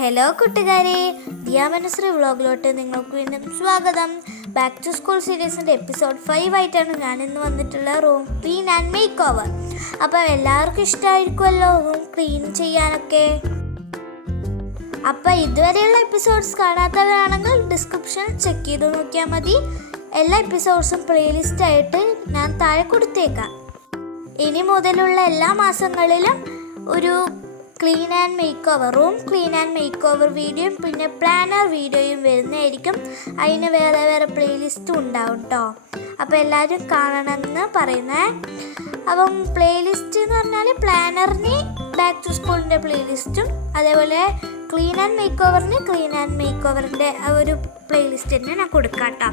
Hello കൂട്ടുകാരെ, ദിയ മനശ്രീ വ്ളോഗിലോട്ട് നിങ്ങൾക്ക് വീണ്ടും സ്വാഗതം. ബാക്ക് ടു സ്കൂൾ സീരീസിൻ്റെ എപ്പിസോഡ് 5 ആയിട്ടാണ് ഞാനിന്ന് വന്നിട്ടുള്ള room clean and make over. അപ്പോൾ എല്ലാവർക്കും ഇഷ്ടമായിരിക്കുമല്ലോ റൂം ക്ലീൻ ചെയ്യാനൊക്കെ. അപ്പോൾ ഇതുവരെയുള്ള എപ്പിസോഡ്സ് കാണാത്തവരാണെങ്കിൽ ഡിസ്ക്രിപ്ഷൻ ചെക്ക് ചെയ്ത് നോക്കിയാൽ മതി. എല്ലാ എപ്പിസോഡ്സും പ്ലേലിസ്റ്റായിട്ട് ഞാൻ താഴെ കൊടുത്തേക്കാം. ഇനി മുതലുള്ള എല്ലാ മാസങ്ങളിലും ഒരു clean and make over, room clean and make over വീഡിയോയും പിന്നെ പ്ലാനർ വീഡിയോയും വരുന്നതായിരിക്കും. അതിന് വേറെ വേറെ പ്ലേലിസ്റ്റും ഉണ്ടാവും കേട്ടോ. അപ്പോൾ എല്ലാവരും കാണണമെന്ന് പറയുന്നത്. അപ്പം പ്ലേലിസ്റ്റ് എന്ന് പറഞ്ഞാൽ പ്ലാനറിന് ബാക്ക് ടു സ്കൂളിൻ്റെ പ്ലേലിസ്റ്റും അതേപോലെ ക്ലീൻ ആൻഡ് മേക്ക് ഓവറിന് ക്ലീൻ ആൻഡ് മേക്ക് ഓവറിൻ്റെ ഒരു പ്ലേലിസ്റ്റ് തന്നെ ഞാൻ കൊടുക്കാം കേട്ടോ.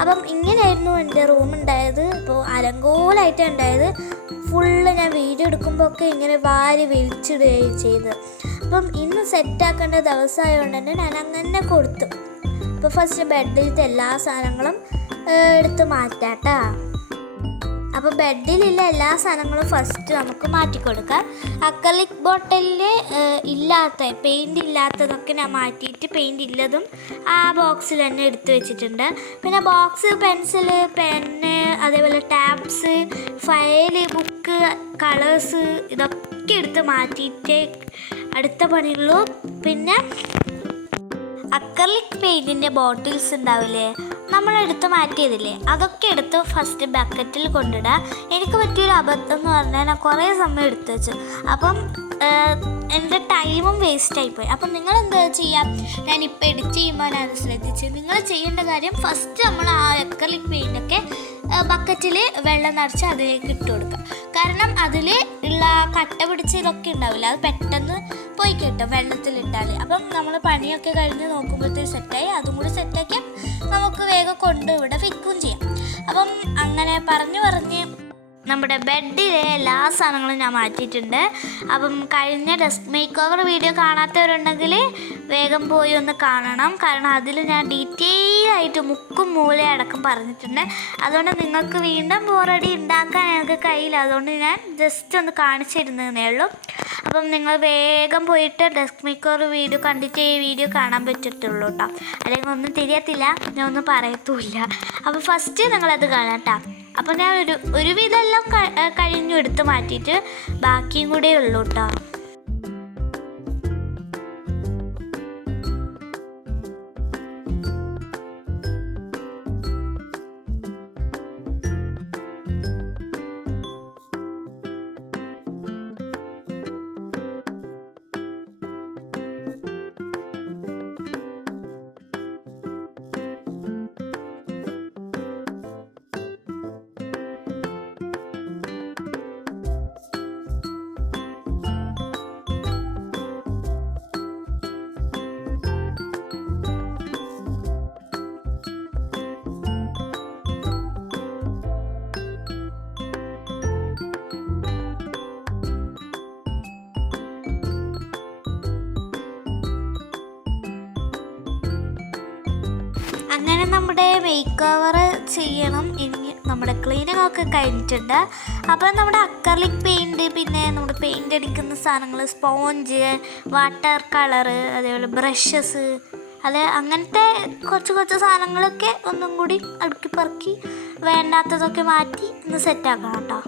അപ്പം ഇങ്ങനെയായിരുന്നു എൻ്റെ റൂം ഉണ്ടായത്. അപ്പോൾ അലങ്കോലമായിട്ടാണ് ഉണ്ടായത്. ഫുള്ള് ഞാൻ വീഡിയോ എടുക്കുമ്പോൾ ഒക്കെ ഇങ്ങനെ വാരി വലിച്ചിടുകയും ചെയ്ത്. അപ്പം ഇന്ന് സെറ്റാക്കേണ്ട ദിവസമായതുകൊണ്ട് തന്നെ ഞാൻ അങ്ങനെ കൊടുത്തു. അപ്പോൾ ഫസ്റ്റ് ബെഡിലത്തെ എല്ലാ സാധനങ്ങളും എടുത്ത് മാറ്റാട്ടോ. അപ്പോൾ ബെഡിലുള്ള എല്ലാ സാധനങ്ങളും ഫസ്റ്റ് നമുക്ക് മാറ്റിക്കൊടുക്കാം. അക്രലിക് ബോട്ടിലിൽ പെയിൻ്റ് ഇല്ലാത്തതൊക്കെ ഞാൻ മാറ്റിയിട്ട് പെയിൻ്റ് ഇല്ലതും ആ ബോക്സിൽ തന്നെ എടുത്ത് വെച്ചിട്ടുണ്ട്. പിന്നെ ബോക്സ്, പെൻസില്, പെന്ന്, അതേപോലെ ടാബ്സ്, ഫയല്, ബുക്ക്, കളേഴ്സ് ഇതൊക്കെ എടുത്ത് മാറ്റിയിട്ട് അടുത്ത പണിയുള്ളൂ. പിന്നെ അക്രലിക് പെയിൻറ്റിൻ്റെ ബോട്ടിൽസ് ഉണ്ടാവില്ലേ, നമ്മളെടുത്ത് മാറ്റിയതില്ലേ, അതൊക്കെ എടുത്ത് ഫസ്റ്റ് ബക്കറ്റിൽ കൊണ്ടിടുക. എനിക്ക് പറ്റിയൊരു അബദ്ധം എന്ന് പറഞ്ഞാൽ ഞാൻ കുറേ സമയം എടുത്തു വെച്ചു. അപ്പം എൻ്റെ ടൈമും വേസ്റ്റായിപ്പോയി. അപ്പം നിങ്ങൾ എന്താ ചെയ്യുക, ഞാനിപ്പോൾ എഡിറ്റ് ചെയ്യുമ്പോൾ ഞാനത് ശ്രദ്ധിച്ച് നിങ്ങൾ ചെയ്യേണ്ട കാര്യം ഫസ്റ്റ് നമ്മൾ ആ അക്രലിക് പെയിൻ്റൊക്കെ ബക്കറ്റിൽ വെള്ളം നിറച്ച് അതിലേക്ക് ഇട്ട് കൊടുക്കുക. കാരണം അതിൽ ഉള്ള കട്ട പിടിച്ച് ഇതൊക്കെ ഉണ്ടാവില്ല, അത് പെട്ടെന്ന് പോയി കിട്ടും വെള്ളത്തിലിട്ടാൽ. അപ്പം നമ്മൾ പണിയൊക്കെ കഴിഞ്ഞ് നോക്കുമ്പോഴത്തേക്ക് സെറ്റായി, അതും കൂടി സെറ്റാക്കി നമുക്ക് വേഗം കൊണ്ട് ഇവിടെ വെക്കുകയും ചെയ്യാം. അപ്പം അങ്ങനെ പറഞ്ഞ് നമ്മുടെ ബെഡിലെ എല്ലാ സാധനങ്ങളും ഞാൻ മാറ്റിയിട്ടുണ്ട്. അപ്പം കഴിഞ്ഞ ഡെസ്ക് മേക്ക് ഓവർ വീഡിയോ കാണാത്തവരുണ്ടെങ്കിൽ വേഗം പോയി ഒന്ന് കാണണം. കാരണം അതിൽ ഞാൻ ഡീറ്റെയിൽ ആയിട്ട് മുക്കും മൂലയും അടക്കം പറഞ്ഞിട്ടുണ്ട്. അതുകൊണ്ട് നിങ്ങൾക്ക് വീണ്ടും ബോറടി ഉണ്ടാക്കാൻ എനിക്ക് കഴിയില്ല. അതുകൊണ്ട് ഞാൻ ജസ്റ്റ് ഒന്ന് കാണിച്ചു തരുന്നതേ ഉള്ളൂ. അപ്പം നിങ്ങൾ വേഗം പോയിട്ട് ഡെസ്ക് മേക്ക് ഓവർ വീഡിയോ കണ്ടിട്ട് ഈ വീഡിയോ കാണാൻ പറ്റത്തുള്ളൂ കേട്ടോ. അല്ലെങ്കിൽ ഒന്നും തിരിയത്തില്ല, ഞാൻ ഒന്നും പറയത്തുമില്ല. അപ്പോൾ ഫസ്റ്റ് നിങ്ങളത് കാണാം കേട്ടോ. അപ്പോൾ ഞാൻ ഒരുവിധം എല്ലാം കഴിഞ്ഞു എടുത്ത് മാറ്റിയിട്ട് ബാക്കിയും കൂടെ ഉള്ളൂ കേട്ടോ. അങ്ങനെ നമ്മുടെ മേക്ക് ഓവർ ചെയ്യണം. ഇനി നമ്മുടെ ക്ലീനിങ് ഒക്കെ കഴിഞ്ഞിട്ടുണ്ട്. അപ്പോൾ നമ്മുടെ അക്രലിക് പെയിൻറ്റ്, പിന്നെ നമ്മുടെ പെയിൻ്റ് അടിക്കുന്ന സാധനങ്ങൾ, സ്പോഞ്ച്, വാട്ടർ കളറ്, അതേപോലെ ബ്രഷസ്, അങ്ങനത്തെ കുറച്ച് സാധനങ്ങളൊക്കെ ഒന്നും കൂടി അടുക്കി പറക്കി വേണ്ടാത്തതൊക്കെ മാറ്റി ഒന്ന് സെറ്റാക്കണം കേട്ടോ.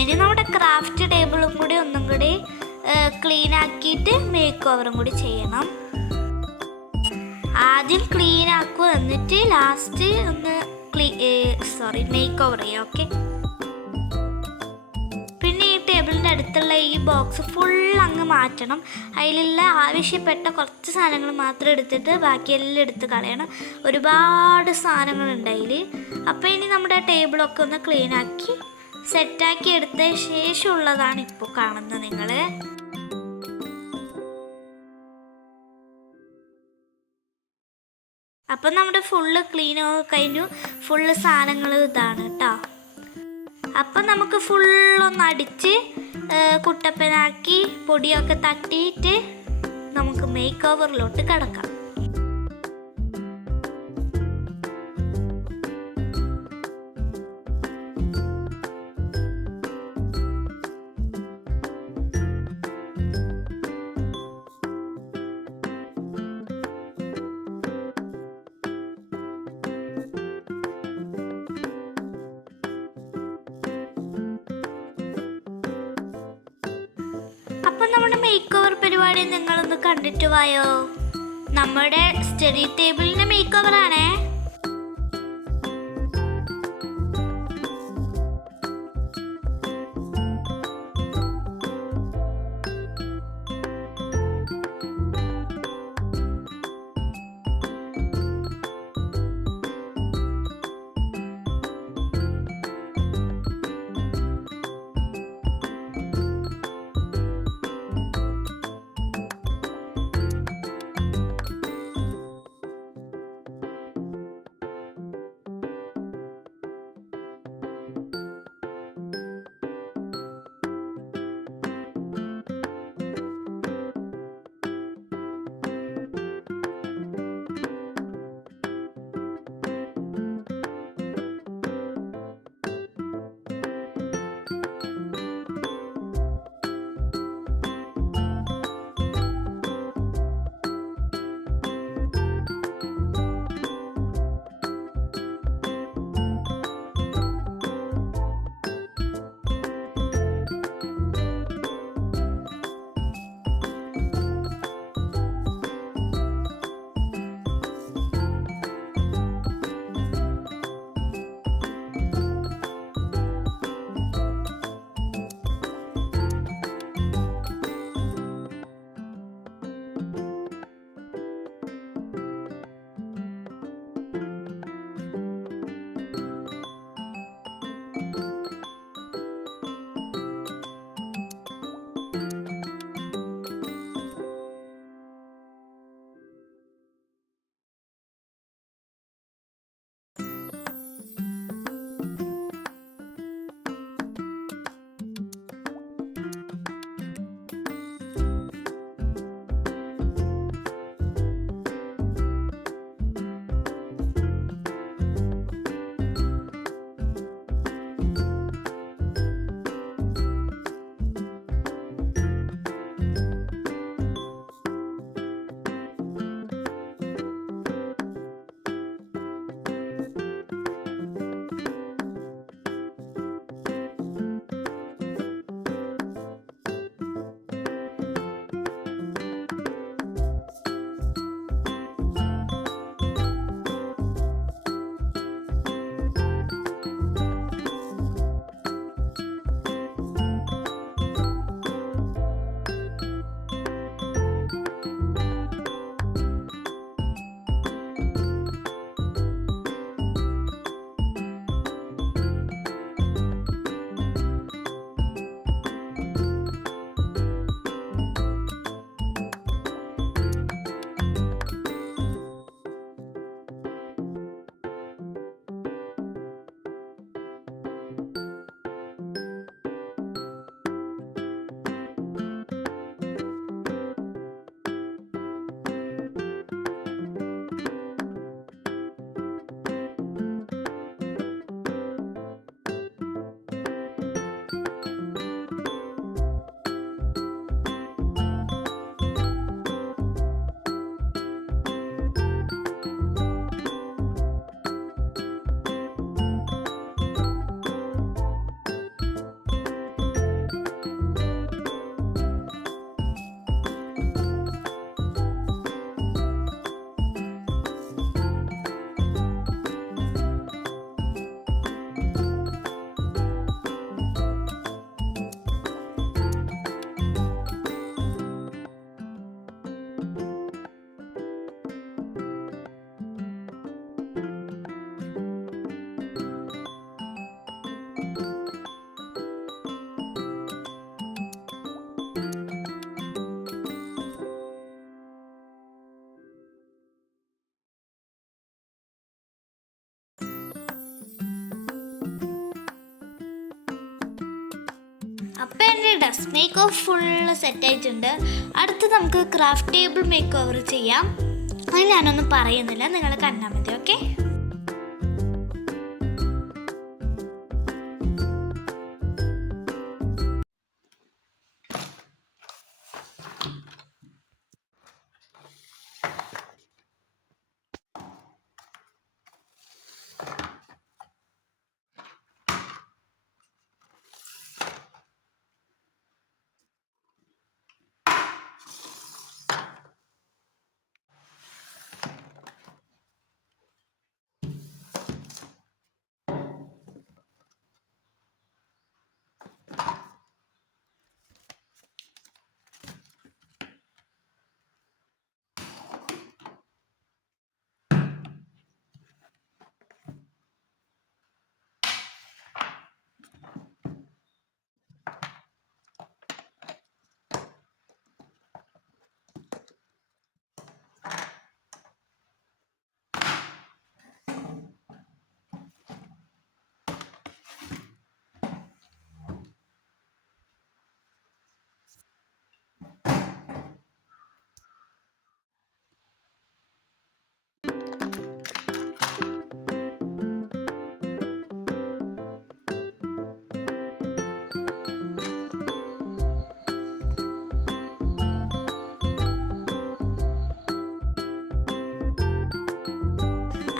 ഇനി നമ്മുടെ ക്രാഫ്റ്റ് ടേബിളും കൂടി ഒന്നും കൂടി ക്ലീൻ ആക്കിയിട്ട് മേക്ക് ഓവറും കൂടി ചെയ്യണം. ആദ്യം ക്ലീൻ ആക്കുക, എന്നിട്ട് ലാസ്റ്റ് ഒന്ന് മേക്ക് ഓവർ ചെയ്യാം. ഓക്കെ. പിന്നെ ഈ ടേബിളിൻ്റെ അടുത്തുള്ള ഈ ബോക്സ് ഫുൾ അങ്ങ് മാറ്റണം. അതിലുള്ള ആവശ്യപ്പെട്ട കുറച്ച് സാധനങ്ങൾ മാത്രം എടുത്തിട്ട് ബാക്കിയെല്ലാം എടുത്ത് കളയണം. ഒരുപാട് സാധനങ്ങളുണ്ട് അതിൽ. അപ്പോൾ ഇനി നമ്മുടെ ടേബിളൊക്കെ ഒന്ന് ക്ലീൻ ആക്കി സെറ്റാക്കി എടുത്ത ശേഷമുള്ളതാണ് ഇപ്പോൾ കാണുന്നത് നിങ്ങൾ. അപ്പം നമ്മുടെ ഫുള്ള് ക്ലീൻ കഴിഞ്ഞു. ഫുള്ള് സാധനങ്ങൾ ഇതാണ് കേട്ടോ. അപ്പം നമുക്ക് ഫുള്ളൊന്ന് അടിച്ച് കുട്ടപ്പനാക്കി പൊടിയൊക്കെ തട്ടിയിട്ട് നമുക്ക് മേക്ക് ഓവറിലോട്ട് കിടക്കാം. അപ്പം നമ്മുടെ മേക്ക് ഓവർ പരിപാടി നിങ്ങളൊന്ന് കണ്ടിട്ട് പോയോ. നമ്മുടെ സ്റ്റഡി ടേബിളിന്റെ മേക്ക് ഓവർ ആണേ. അപ്പം എൻ്റെ ഡ്രസ് മേക്ക് ഓവർ ഫുള്ള് സെറ്റായിട്ടുണ്ട്. അടുത്ത് നമുക്ക് ക്രാഫ്റ്റ് ടേബിൾ മേക്ക് ഓവർ ചെയ്യാം. അത് ഞാനൊന്നും പറയുന്നില്ല, നിങ്ങൾ കണ്ടാൽ മതി. ഓക്കെ,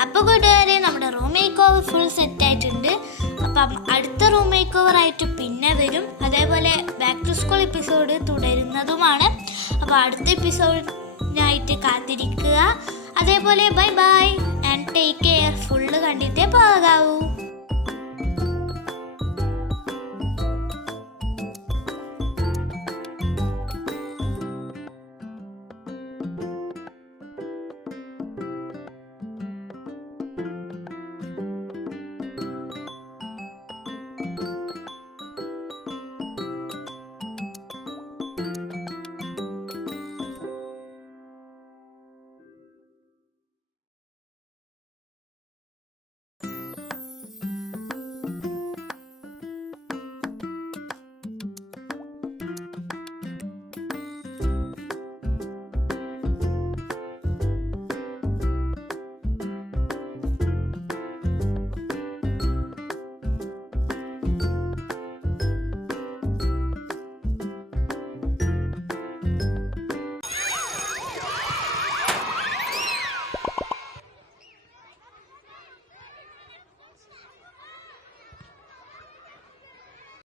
അപ്പോൾ കൂട്ടുകാരെ, നമ്മുടെ റൂം മേക്ക് ഓവർ ഫുൾ സെറ്റായിട്ടുണ്ട്. അപ്പം അടുത്ത റൂം മേക്ക് ഓവർ ആയിട്ട് പിന്നെ വരും. അതേപോലെ ബാക്ക് ടു സ്കൂൾ എപ്പിസോഡ് തുടരുന്നതുമാണ്. അപ്പോൾ അടുത്ത എപ്പിസോഡിനായിട്ട് കാത്തിരിക്കുക. അതേപോലെ bye bye and take care. Full കണ്ടിട്ടേ പോകാവൂ.